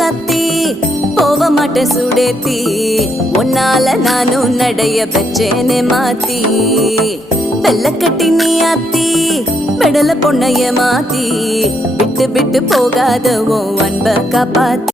சத்தி போக மாட்டேன் சுடேத்தி உன்னால நானும் நடைய பெச்சேனே மாத்தி வெள்ளக்கட்டி நீ ஆத்தி பெடல பொண்ணைய மாத்தி விட்டு விட்டு போகாத உன் அன்ப காப்பாத்தி